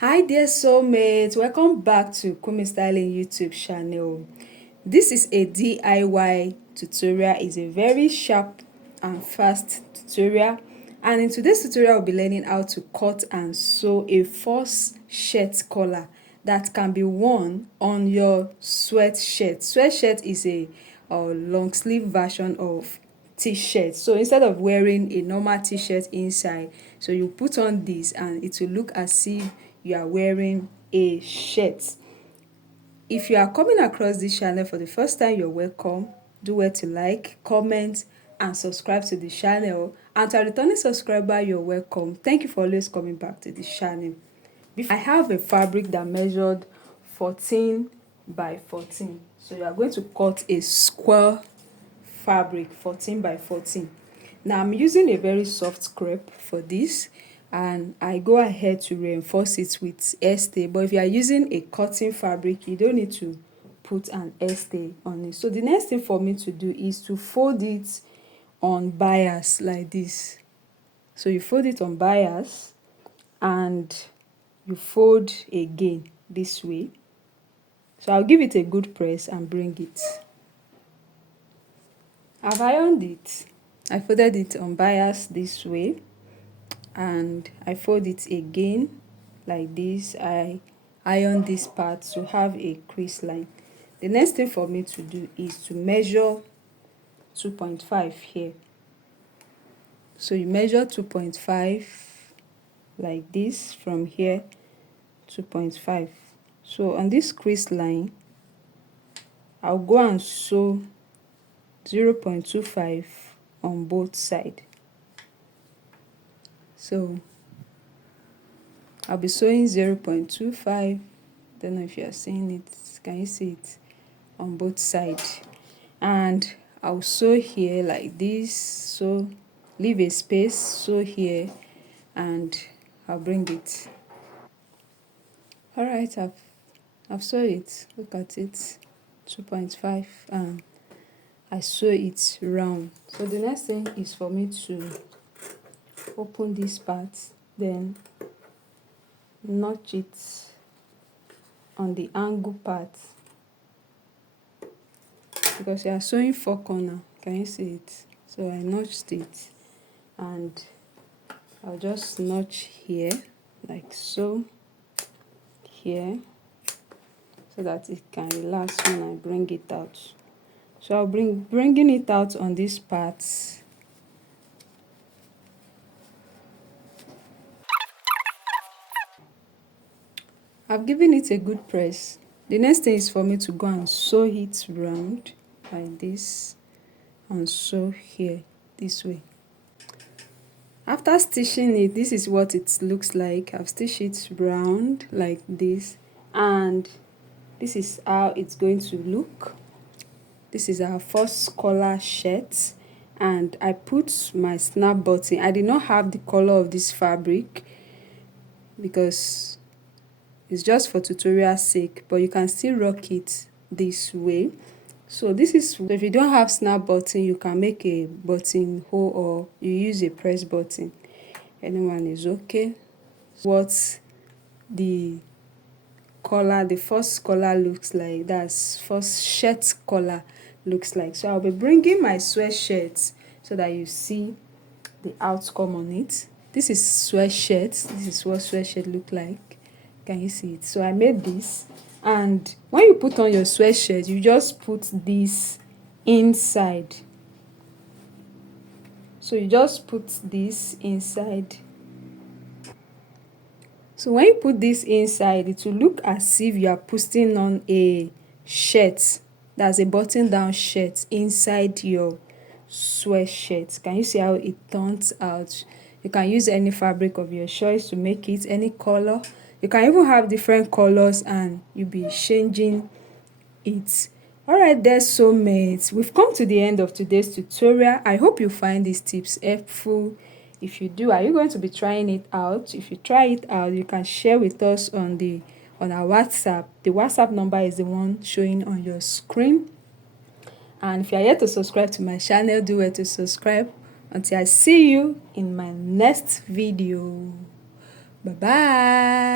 Hi dear soulmates, welcome back to Kunmi Styling YouTube channel. This is a DIY tutorial. It's a very sharp and fast tutorial, and in today's tutorial we'll be learning how to cut and sew a false shirt collar that can be worn on your sweatshirt. Sweatshirt is a long sleeve version of t-shirt. So instead of wearing a normal t-shirt inside, so you put on this and it will look as if you are wearing a shirt. If you are coming across this channel for the first time, you're welcome. Do well to like, comment and subscribe to the channel. And to a returning subscriber, you're welcome. Thank you for always coming back to this channel. I have a fabric that measured 14 by 14. So you are going to cut a square fabric 14 by 14. Now I'm using a very soft crepe for this, and I go ahead to reinforce it with hairstay. But if you are using a cotton fabric, you don't need to put an hairstay on it. So the next thing for me to do is to fold it on bias like this. So you fold it on bias and you fold again this way. So I'll give it a good press and bring it. I've ironed it. I folded it on bias this way and I fold it again like this. I iron this part to have a crease line. The next thing for me to do is to measure 2.5 here. So you measure 2.5 like this from here, 2.5. So on this crease line, I'll go and sew 0.25 on both sides. So I'll be sewing 0.25. Don't know if you are seeing it. Can you see it? On both sides. And I'll sew here like this. So leave a space, sew here, and I'll bring it. Alright, I've sewed it. Look at it. 2.5 and I sew it round. So the next thing is for me to open this part, then notch it on the angle part, because you are sewing four corner. Can you see it? So I notched it and I'll just notch here like so, here, so that it can relax when I bring it out. So I'll bringing it out on this part. I've given it a good press. The next thing is for me to go and sew it round like this and sew here this way. After stitching it, this is what it looks like. I've stitched it round like this, and this is how it's going to look. This is our first collar shirt, and I put my snap button. I did not have the color of this fabric because it's just for tutorial sake, but you can still rock it this way. So this is, so if you don't have snap button, you can make a button hole or you use a press button. Anyone is okay. What the collar, the first collar looks like, that's first shirt collar looks like. So I'll be bringing my sweatshirt so that you see the outcome on it. This is sweatshirt. This is what sweatshirt look like. Can you see it? So I made this, and when you put on your sweatshirt, you just put this inside. So you just put this inside. So when you put this inside, it will look as if you are putting on a shirt. That's a button-down shirt inside your sweatshirt. Can you see how it turns out? You can use any fabric of your choice to make it, any color. You can even have different colors and you'll be changing it. Alright there, soulmates, we've come to the end of today's tutorial. I hope you find these tips helpful. If you do, are you going to be trying it out? If you try it out, you can share with us on our WhatsApp. The WhatsApp number is the one showing on your screen. And if you are yet to subscribe to my channel, do well to subscribe. Until I see you in my next video. Bye bye.